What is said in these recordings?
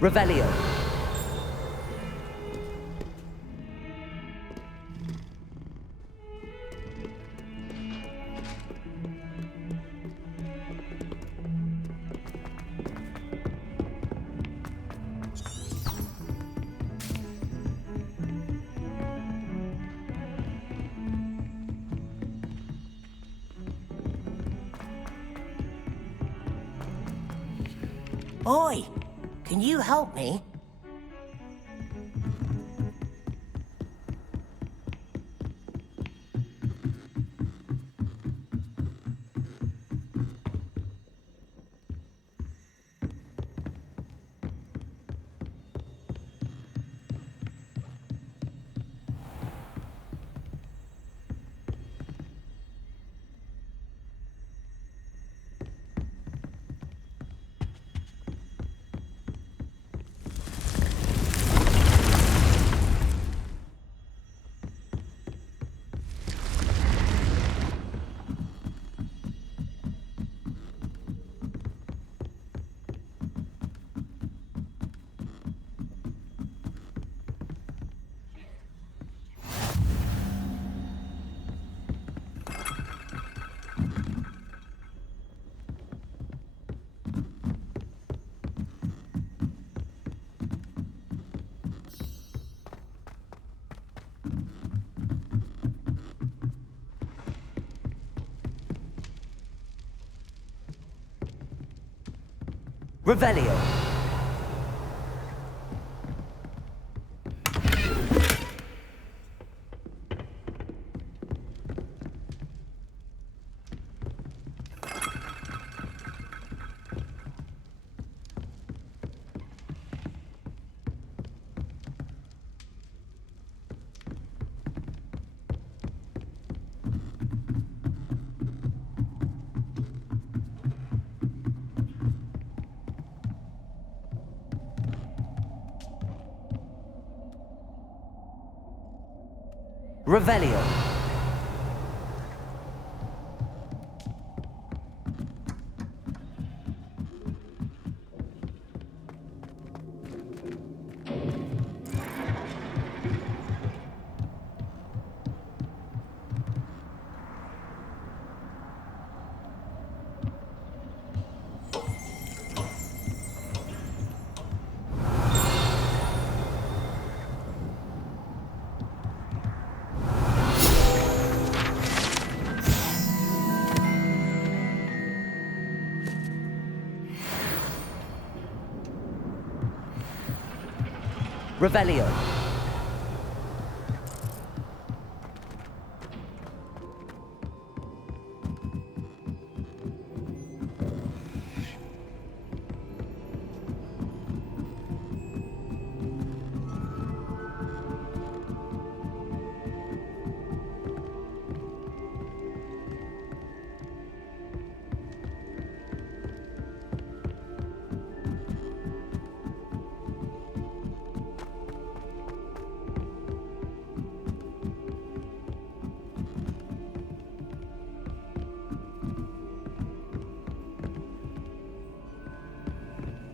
Revelio. Oi! Can you help me? Revelio. Revelio. Revelio.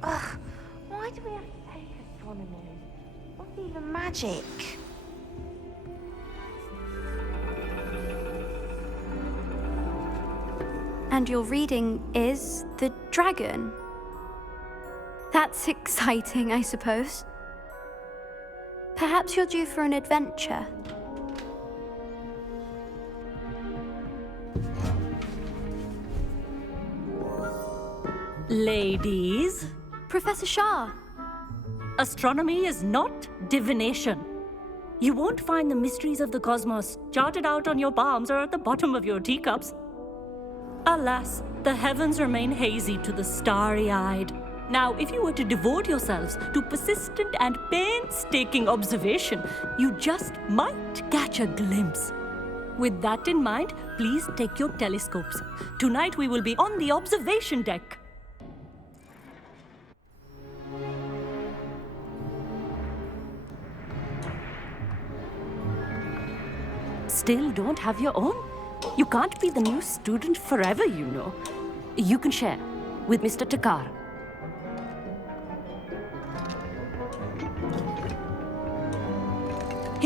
Ugh, why do we have to take astronomy? What's even magic? And your reading is the dragon. That's exciting, I suppose. Perhaps you're due for an adventure. Ladies, Professor Shah. astronomy is not divination. You won't find the mysteries of the cosmos charted out on your palms or at the bottom of your teacups. Alas, the heavens remain hazy to the starry-eyed. Now, if you were to devote yourselves to persistent and painstaking observation, you just might catch a glimpse. With that in mind, please take your telescopes. Tonight we will be on the observation deck. Still don't have your own? You can't be the new student forever, you know. You can share with Mr. Takar.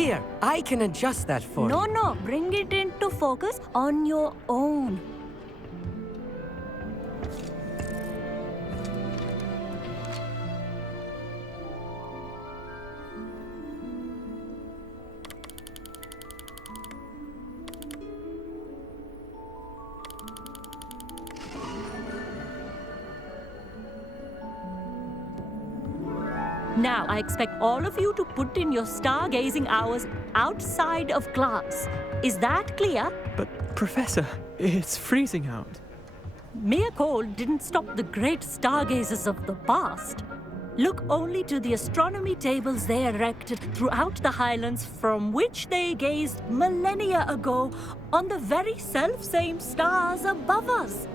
Here, I can adjust that for you. No, bring it into focus on your own. Now, I expect all of you to put in your stargazing hours outside of class. Is that clear? But, Professor, it's freezing out. Mere cold didn't stop the great stargazers of the past. Look only to the astronomy tables they erected throughout the Highlands from which they gazed millennia ago on the very self-same stars above us.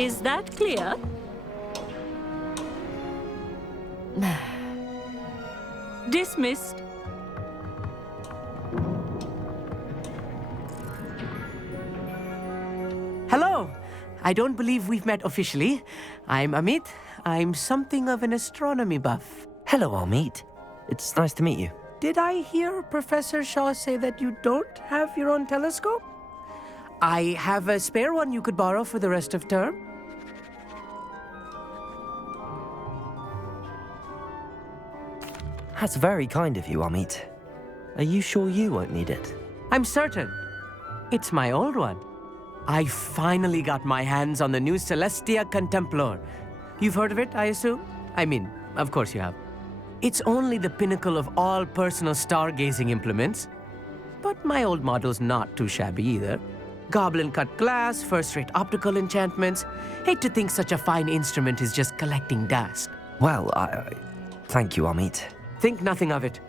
Is that clear? Dismissed. Hello. I don't believe we've met officially. I'm Amit. I'm something of an astronomy buff. Hello, Amit. It's nice to meet you. Did I hear Professor Shaw say that you don't have your own telescope? I have a spare one you could borrow for the rest of term. That's very kind of you, Amit. Are you sure you won't need it? I'm certain. It's my old one. I finally got my hands on the new Celestia Contemplar. You've heard of it, I assume? I mean, of course you have. It's only the pinnacle of all personal stargazing implements. But my old model's not too shabby either. Goblin-cut glass, first-rate optical enchantments. Hate to think such a fine instrument is just collecting dust. Well, thank you, Amit. Think nothing of it.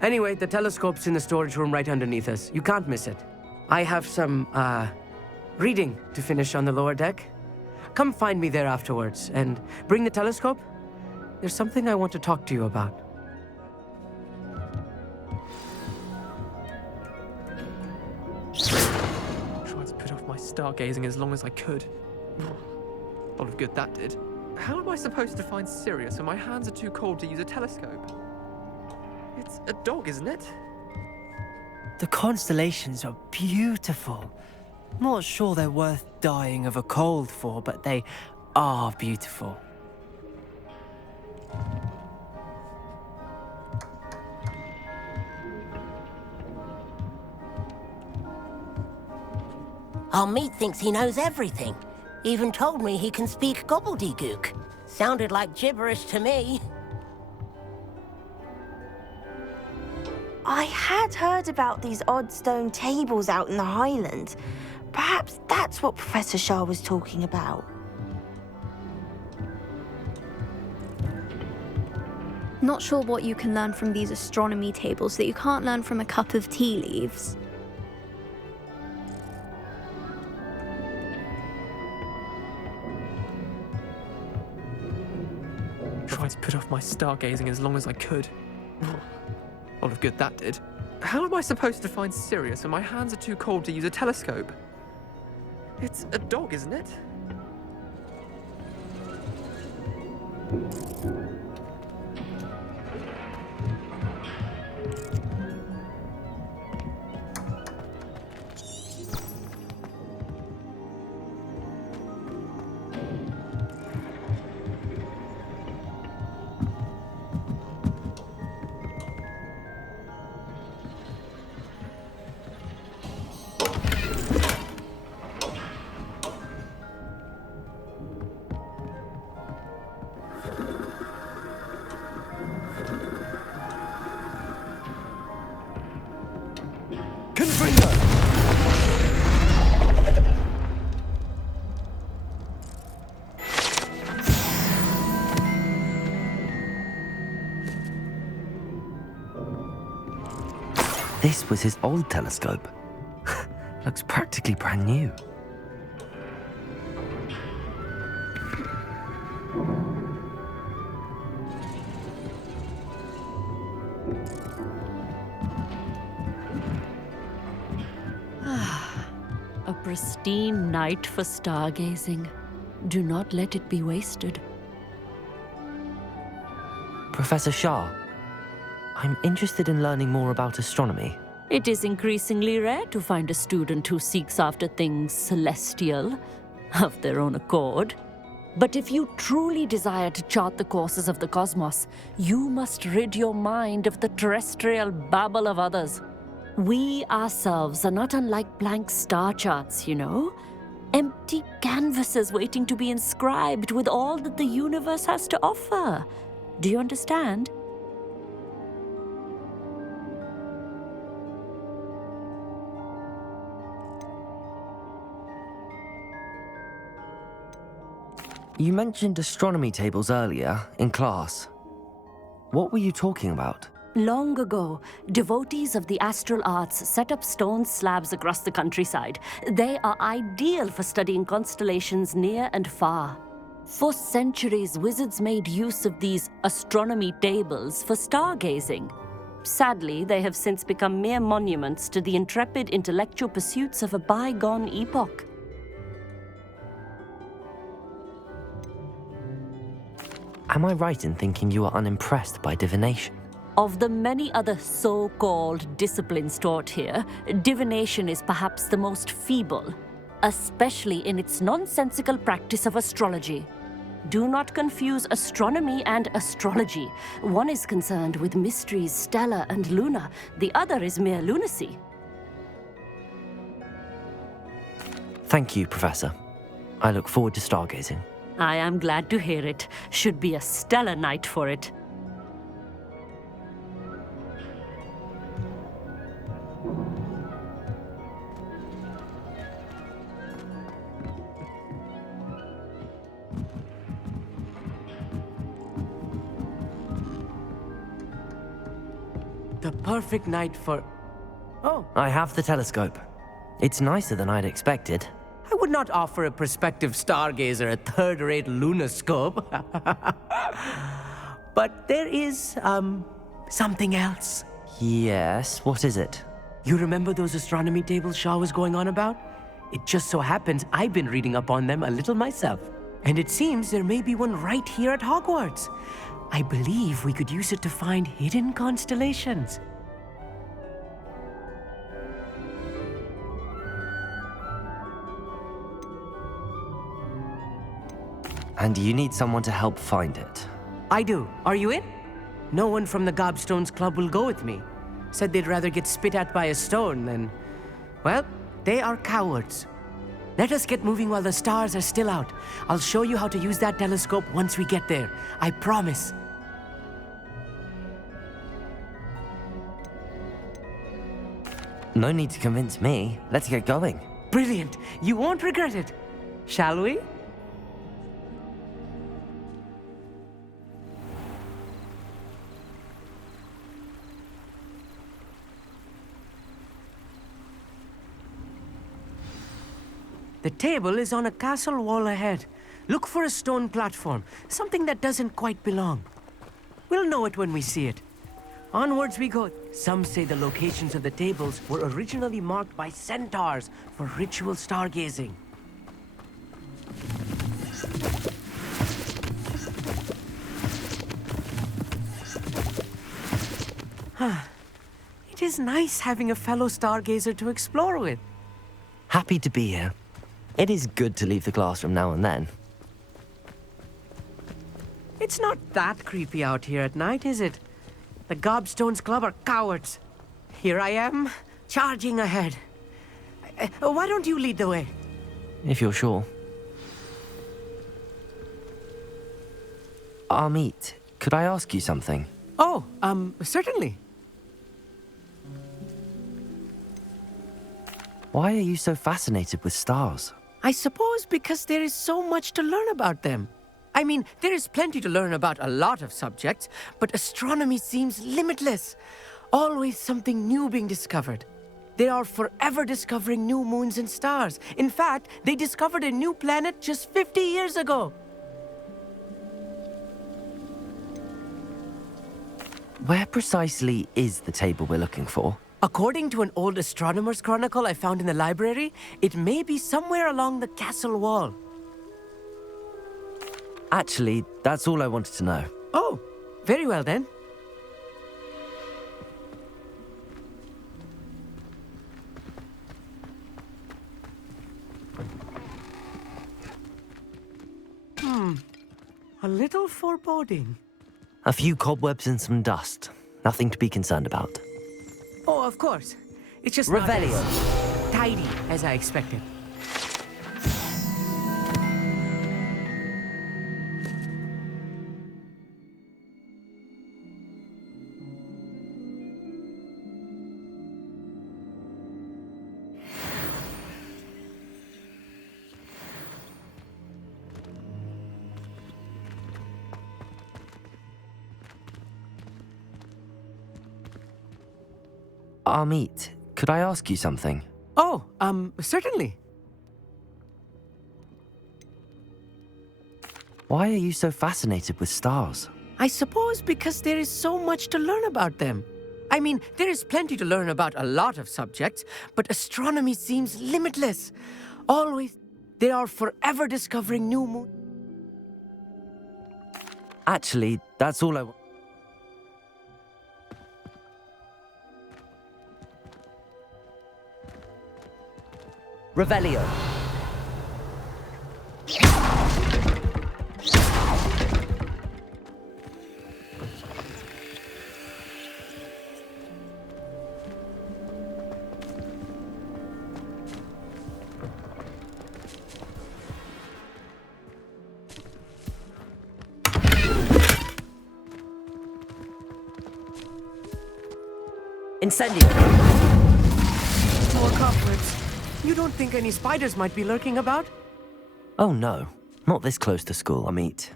Anyway, the telescope's in the storage room right underneath us. You can't miss it. I have some, reading to finish on the lower deck. Come find me there afterwards, and bring the telescope. There's something I want to talk to you about. Tried to put off my stargazing as long as I could. A lot of good that did. How am I supposed to find Sirius when my hands are too cold to use a telescope? It's a dog, isn't it? The constellations are beautiful. Not sure they're worth dying of a cold for, but they are beautiful. Amit thinks he knows everything. Even told me he can speak gobbledygook. Sounded like gibberish to me. I had heard about these odd stone tables out in the Highlands. Perhaps that's what Professor Shah was talking about. Not sure what you can learn from these astronomy tables that you can't learn from a cup of tea leaves. Tried to put off my stargazing as long as I could. A lot of good that did. How am I supposed to find Sirius when my hands are too cold to use a telescope? It's a dog, isn't it? This was his old telescope. Looks practically brand new. A pristine night for stargazing. Do not let it be wasted. Professor Shah, I'm interested in learning more about astronomy. It is increasingly rare to find a student who seeks after things celestial of their own accord. But if you truly desire to chart the courses of the cosmos, you must rid your mind of the terrestrial babble of others. We ourselves are not unlike blank star charts, you know? Empty canvases waiting to be inscribed with all that the universe has to offer. Do you understand? You mentioned astronomy tables earlier, in class. What were you talking about? Long ago, devotees of the astral arts set up stone slabs across the countryside. They are ideal for studying constellations near and far. For centuries, wizards made use of these astronomy tables for stargazing. Sadly, they have since become mere monuments to the intrepid intellectual pursuits of a bygone epoch. Am I right in thinking you are unimpressed by divination? Of the many other so-called disciplines taught here, divination is perhaps the most feeble, especially in its nonsensical practice of astrology. Do not confuse astronomy and astrology. One is concerned with mysteries stellar and lunar, the other is mere lunacy. Thank you, Professor. I look forward to stargazing. I am glad to hear it. Should be a stellar night for it. The perfect night for... Oh, I have the telescope. It's nicer than I'd expected. I would not offer a prospective stargazer a third-rate lunoscope. But there is, something else. Yes, what is it? You remember those astronomy tables Shaw was going on about? It just so happens I've been reading up on them a little myself. And it seems there may be one right here at Hogwarts. I believe we could use it to find hidden constellations. And you need someone to help find it. I do. Are you in? No one from the Gobstones Club will go with me. Said they'd rather get spit at by a stone than... Well, they are cowards. Let us get moving while the stars are still out. I'll show you how to use that telescope once we get there. I promise. No need to convince me. Let's get going. Brilliant. You won't regret it. Shall we? The table is on a castle wall ahead. Look for a stone platform, something that doesn't quite belong. We'll know it when we see it. Onwards we go. Some say the locations of the tables were originally marked by centaurs for ritual stargazing. It is nice having a fellow stargazer to explore with. Happy to be here. It is good to leave the classroom now and then. It's not that creepy out here at night, is it? The Gobstones Club are cowards. Here I am, charging ahead. Why don't you lead the way? If you're sure. Amit, could I ask you something? Oh, certainly. Why are you so fascinated with stars? I suppose because there is so much to learn about them. I mean, there is plenty to learn about a lot of subjects, but astronomy seems limitless. Always something new being discovered. They are forever discovering new moons and stars. In fact, they discovered a new planet just 50 years ago. Where precisely is the table we're looking for? According to an old astronomer's chronicle I found in the library, it may be somewhere along the castle wall. Actually, that's all I wanted to know. Oh, very well then. A little foreboding. A few cobwebs and some dust. Nothing to be concerned about. Oh, of course. It's just not Revelio. as tidy as I expected. Amit, could I ask you something? Oh, certainly. Why are you so fascinated with stars? I suppose because there is so much to learn about them. I mean, there is plenty to learn about a lot of subjects, but astronomy seems limitless. Always, they are forever discovering new moons. Actually, that's all I want. Revelio. Incendio. More cobwebs. You don't think any spiders might be lurking about? Oh no, not this close to school, Amit.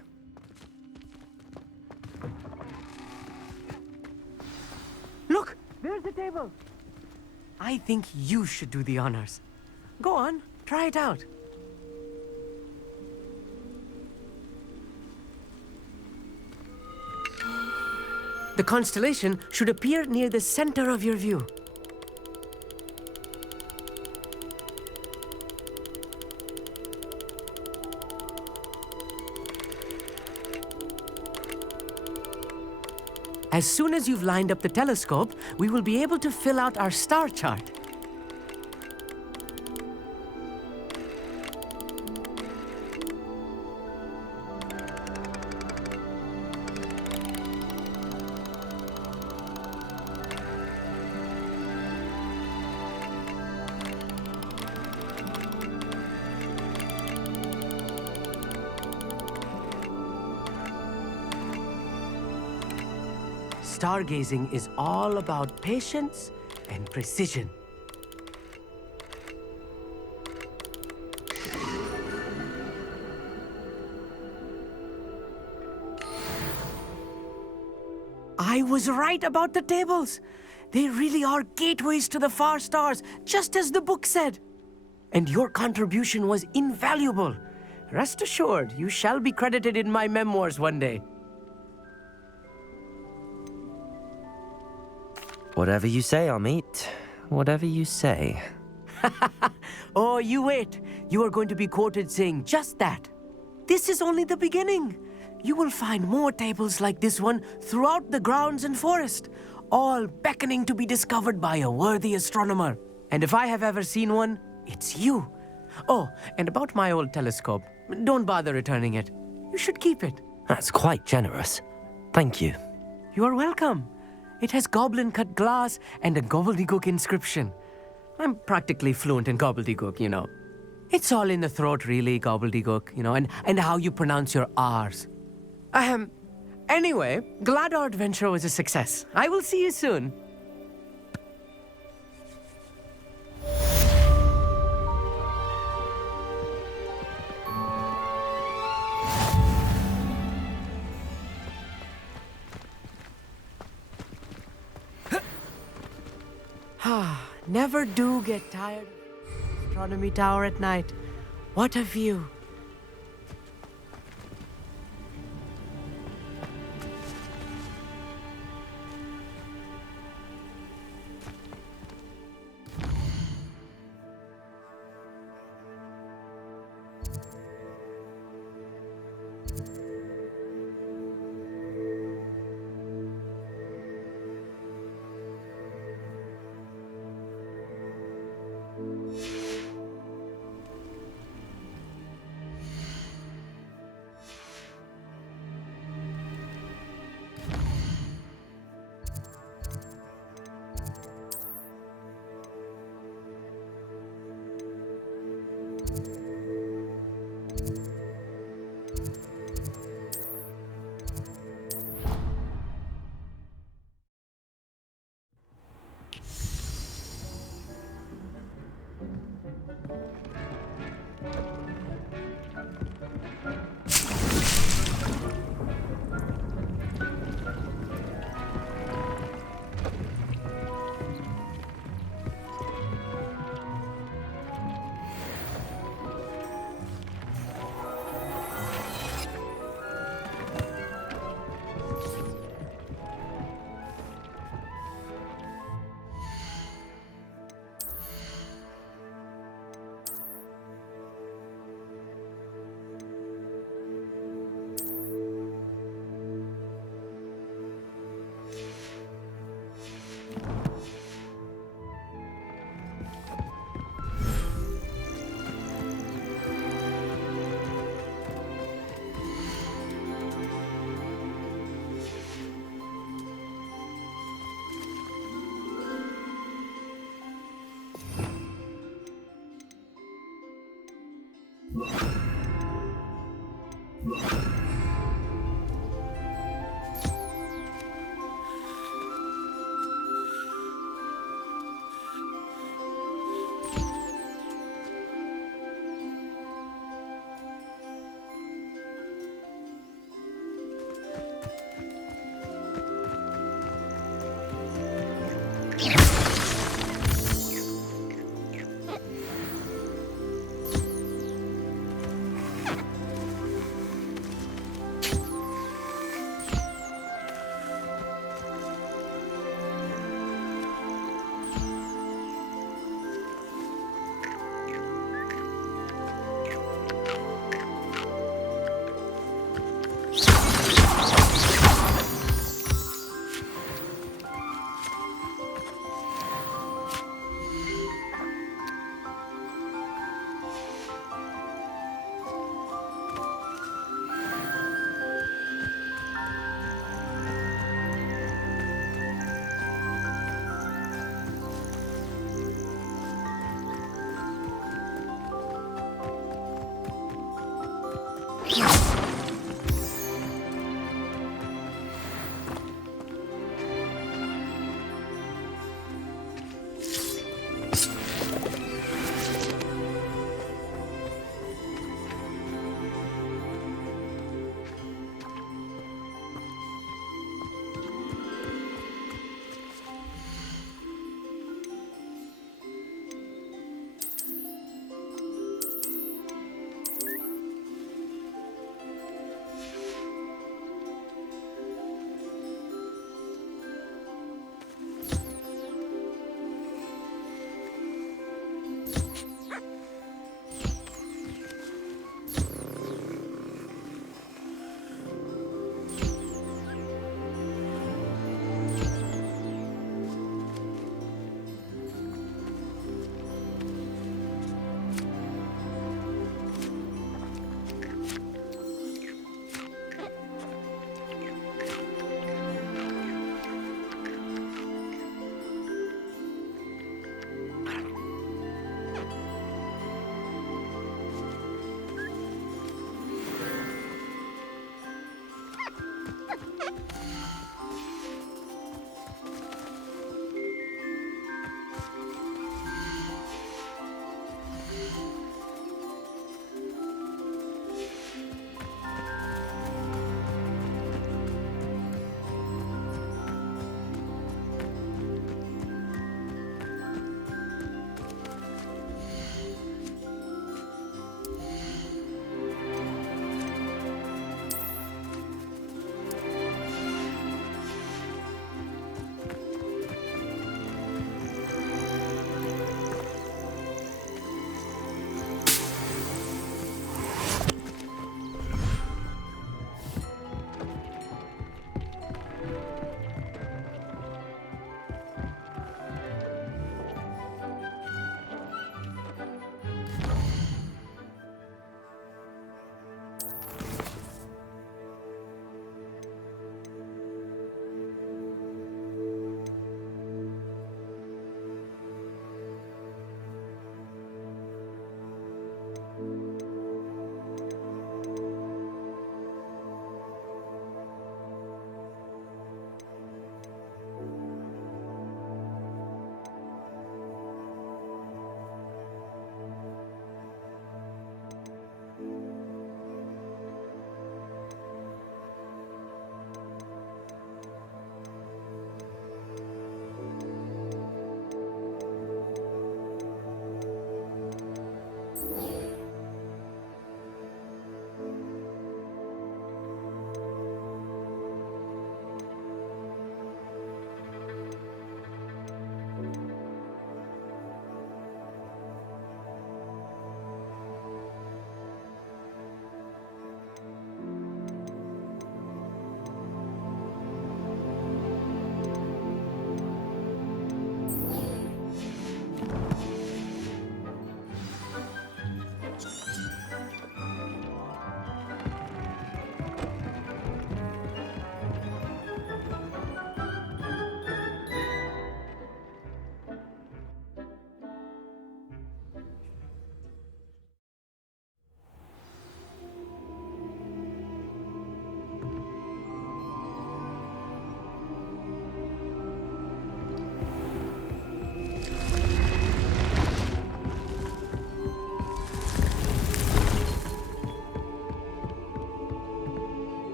Look, there's the table. I think you should do the honors. Go on, try it out. The constellation should appear near the center of your view. As soon as you've lined up the telescope, we will be able to fill out our star chart. Stargazing is all about patience and precision. I was right about the tables. They really are gateways to the far stars, just as the book said. And your contribution was invaluable. Rest assured, you shall be credited in my memoirs one day. Whatever you say, Amit. Whatever you say. Oh, you wait. You are going to be quoted saying just that. This is only the beginning. You will find more tables like this one throughout the grounds and forest, all beckoning to be discovered by a worthy astronomer. And if I have ever seen one, it's you. Oh, and about my old telescope, don't bother returning it. You should keep it. That's quite generous. Thank you. You are welcome. It has goblin-cut glass and a gobbledygook inscription. I'm practically fluent in gobbledygook, you know. It's all in the throat, really, gobbledygook, you know, and how you pronounce your R's. Anyway, glad our adventure was a success. I will see you soon. Never do get tired of astronomy tower at night. What a view.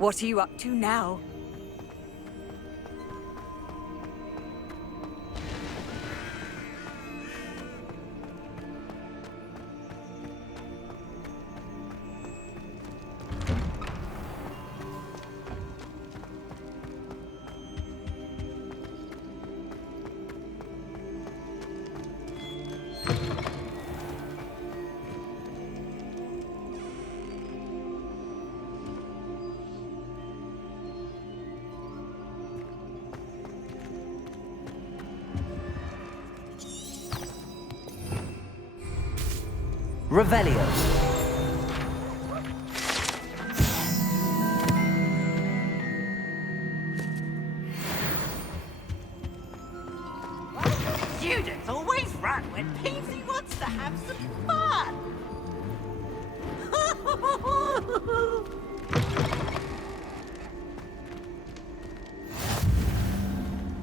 What are you up to now? Revelio. Students always run when Peavsy wants to have some fun.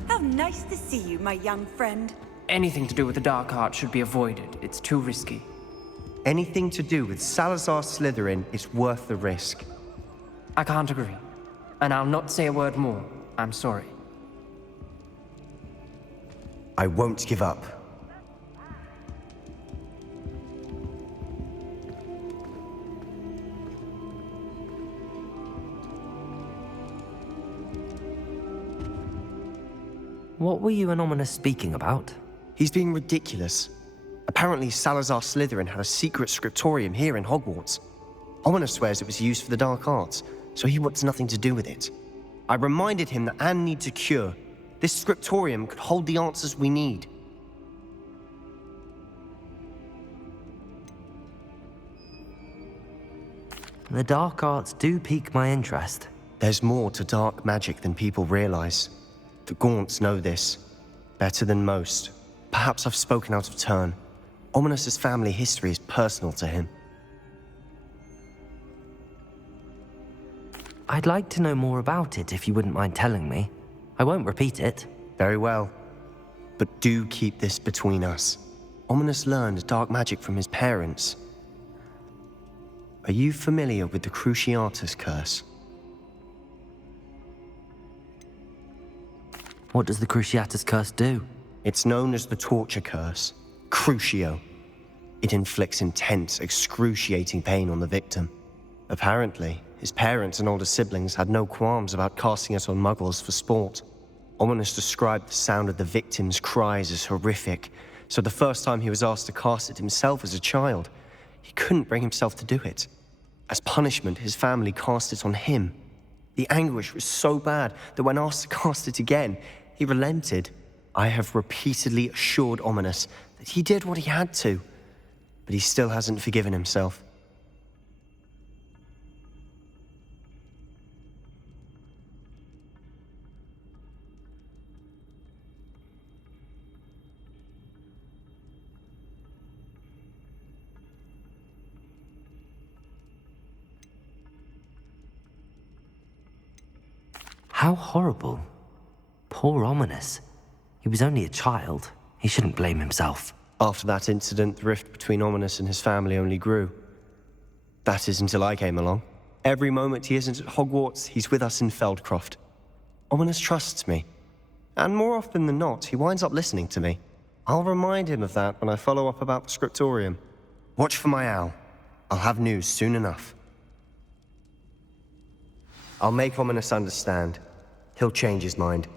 How nice to see you, my young friend. Anything to do with the dark arts should be avoided. It's too risky. Anything to do with Salazar Slytherin is worth the risk. I can't agree. And I'll not say a word more. I'm sorry. I won't give up. What were you and Ominous speaking about? He's being ridiculous. Apparently, Salazar Slytherin had a secret scriptorium here in Hogwarts. Ominous swears it was used for the dark arts, so he wants nothing to do with it. I reminded him that Anne needs a cure. This scriptorium could hold the answers we need. The dark arts do pique my interest. There's more to dark magic than people realize. The Gaunts know this better than most. Perhaps I've spoken out of turn. Ominous's family history is personal to him. I'd like to know more about it if you wouldn't mind telling me. I won't repeat it. Very well. But do keep this between us. Ominous learned dark magic from his parents. Are you familiar with the Cruciatus curse? What does the Cruciatus curse do? It's known as the torture curse, Crucio. It inflicts intense, excruciating pain on the victim. Apparently, his parents and older siblings had no qualms about casting it on muggles for sport. Ominous described the sound of the victim's cries as horrific, so the first time he was asked to cast it himself as a child, he couldn't bring himself to do it. As punishment, his family cast it on him. The anguish was so bad that when asked to cast it again, he relented. I have repeatedly assured Ominous that he did what he had to, but he still hasn't forgiven himself. How horrible. Poor Ominous. He was only a child. He shouldn't blame himself. After that incident, the rift between Ominous and his family only grew. That is until I came along. Every moment he isn't at Hogwarts, he's with us in Feldcroft. Ominous trusts me. And more often than not, he winds up listening to me. I'll remind him of that when I follow up about the scriptorium. Watch for my owl. I'll have news soon enough. I'll make Ominous understand. He'll change his mind.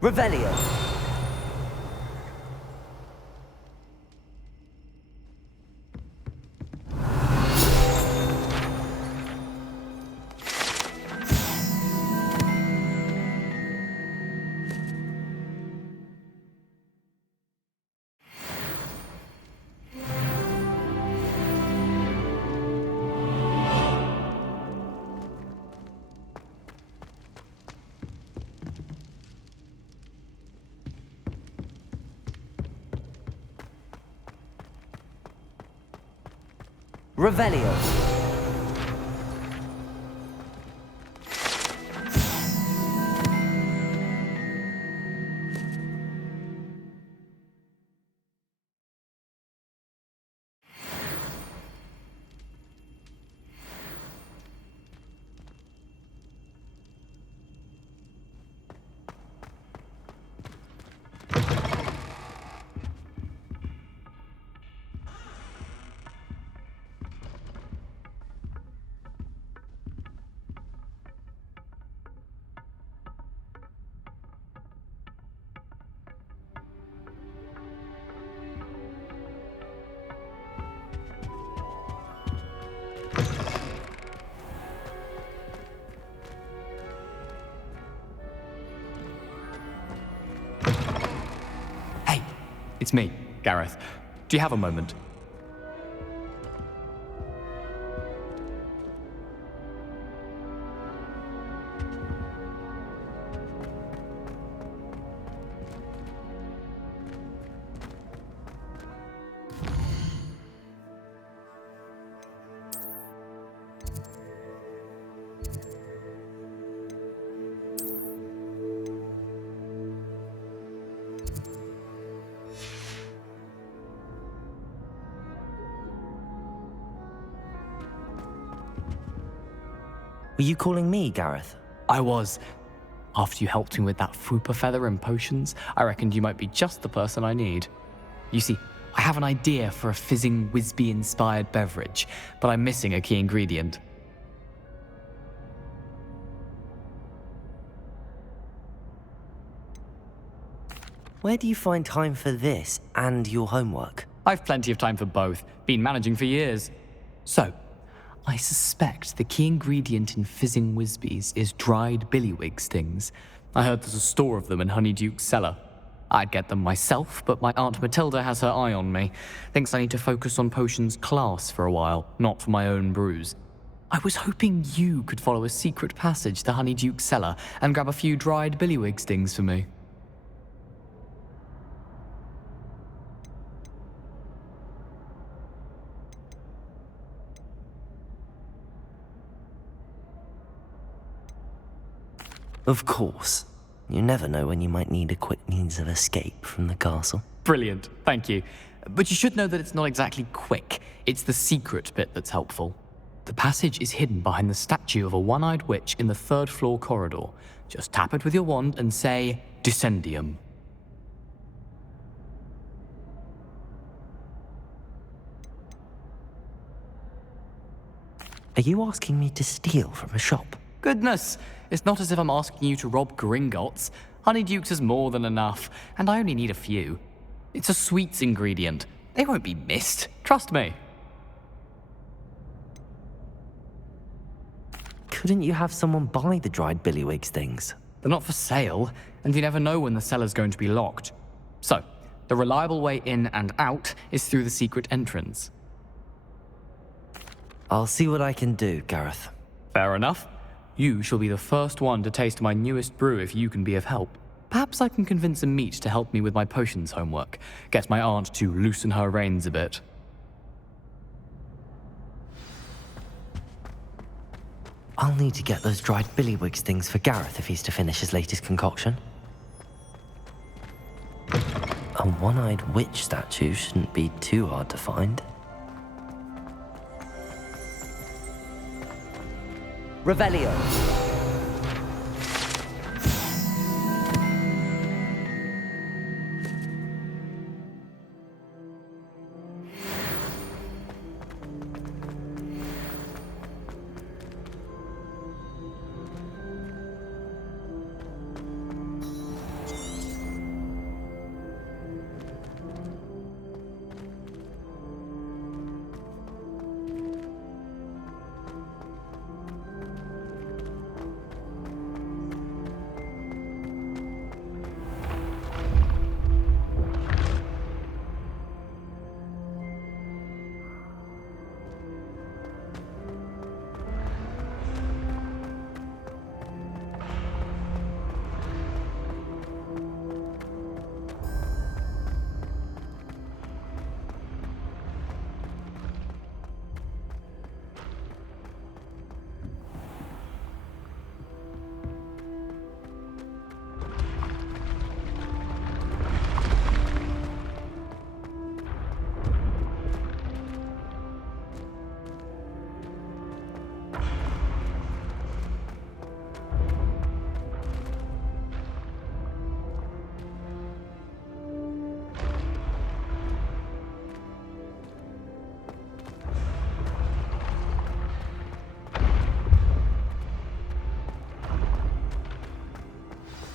Revelio. Revelio. It's me, Gareth. Do you have a moment? Were you calling me, Gareth? I was. After you helped me with that Fupa feather and potions, I reckoned you might be just the person I need. You see, I have an idea for a fizzing Wisby-inspired beverage, but I'm missing a key ingredient. Where do you find time for this and your homework? I've plenty of time for both. Been managing for years. So, I suspect the key ingredient in fizzing Wisbies is dried billywig stings. I heard there's a store of them in Honeyduke's cellar. I'd get them myself, but my Aunt Matilda has her eye on me. Thinks I need to focus on potions class for a while, not for my own brews. I was hoping you could follow a secret passage to Honeyduke's cellar and grab a few dried billywig stings for me. Of course. You never know when you might need a quick means of escape from the castle. Brilliant, thank you. But you should know that it's not exactly quick. It's the secret bit that's helpful. The passage is hidden behind the statue of a one-eyed witch in the third-floor corridor. Just tap it with your wand and say, Descendium. Are you asking me to steal from a shop? Goodness, it's not as if I'm asking you to rob Gringotts. Honeydukes is more than enough, and I only need a few. It's a sweets ingredient. They won't be missed, trust me. Couldn't you have someone buy the dried billywig things? They're not for sale, and you never know when the cellar's going to be locked. So, the reliable way in and out is through the secret entrance. I'll see what I can do, Gareth. Fair enough. You shall be the first one to taste my newest brew if you can be of help. Perhaps I can convince a meat to help me with my potions homework. Get my aunt to loosen her reins a bit. I'll need to get those dried billywig things for Gareth if he's to finish his latest concoction. A one-eyed witch statue shouldn't be too hard to find. Revelio.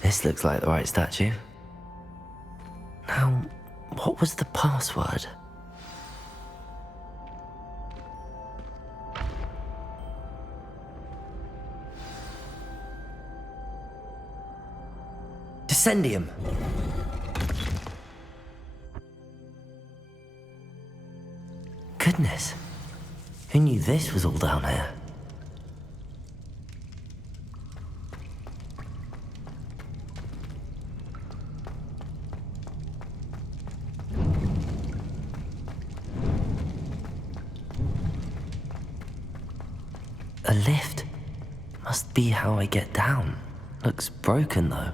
This looks like the right statue. Now, what was the password? Descendium. Goodness. Who knew this was all down here? A lift. Must be how I get down. Looks broken though.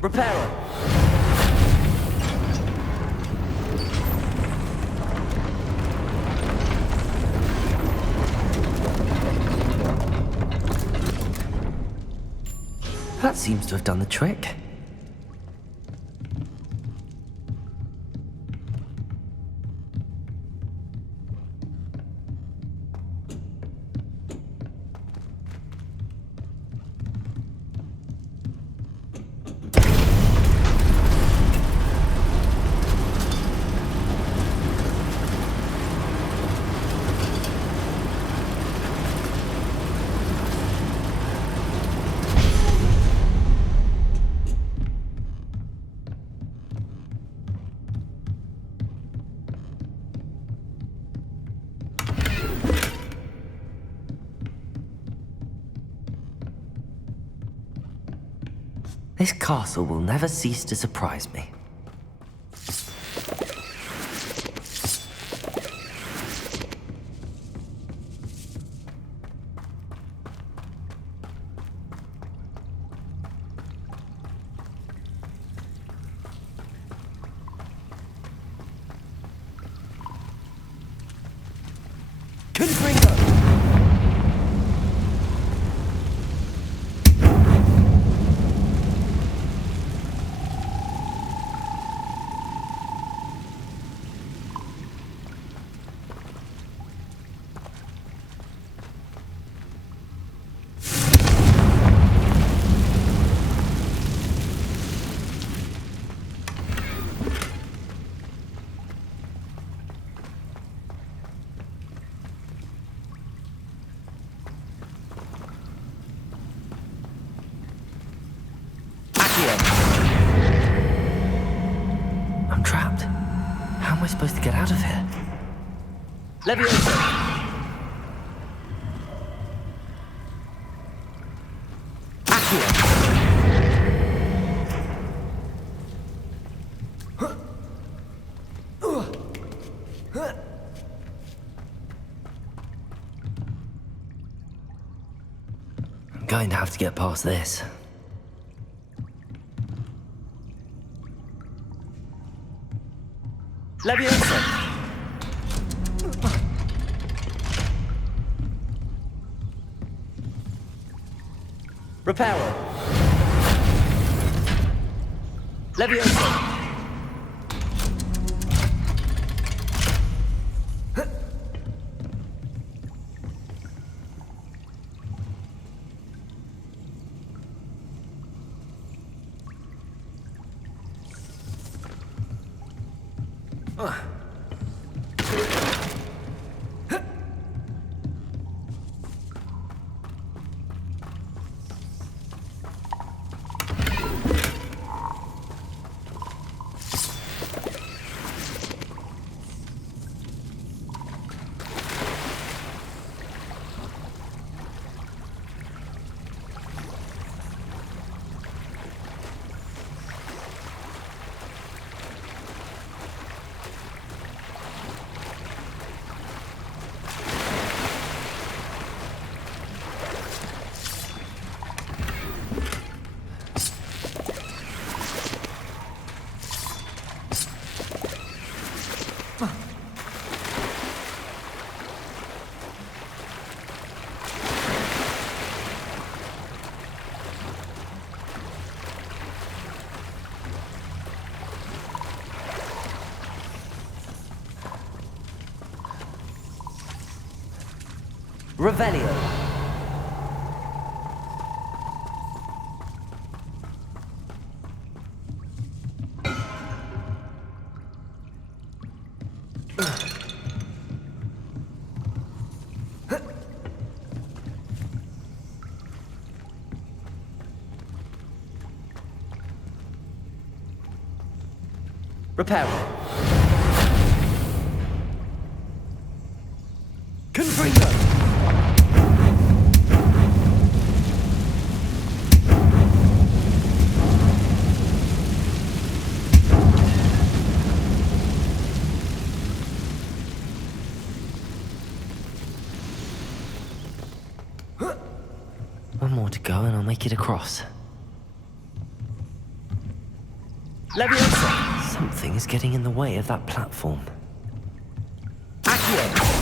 Repairer! That seems to have done the trick. This castle will never cease to surprise me. I'm trapped. How am I supposed to get out of here? Leviosa! I'm going to have to get past this. Leviosa! Reparo! Leviosa! Revelio. Reparo. Confringo. One more to go and I'll make it across. Leviosa! Something is getting in the way of that platform. Accio!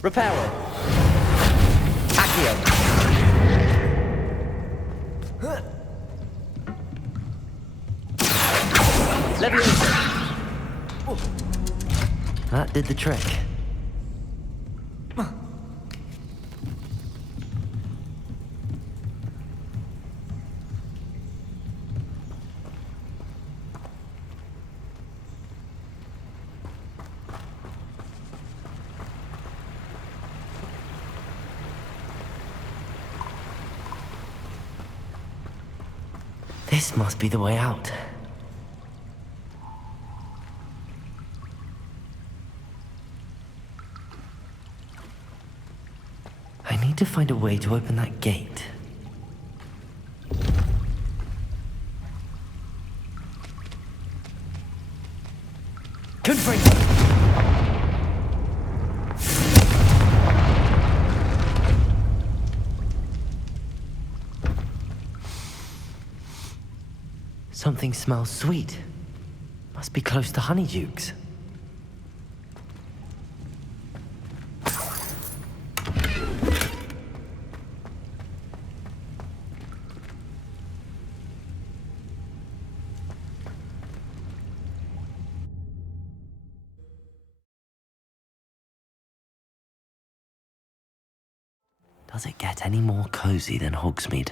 Reparo. Accio. Leviosa. That did the trick. This must be the way out. I need to find a way to open that gate. Confringo! Something smells sweet. Must be close to Honeydukes. Does it get any more cozy than Hogsmeade?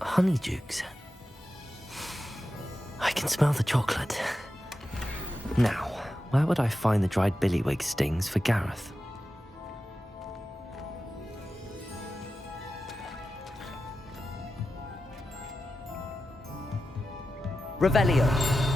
Honeydukes. I can smell the chocolate. Now, where would I find the dried billywig stings for Gareth? Revelio.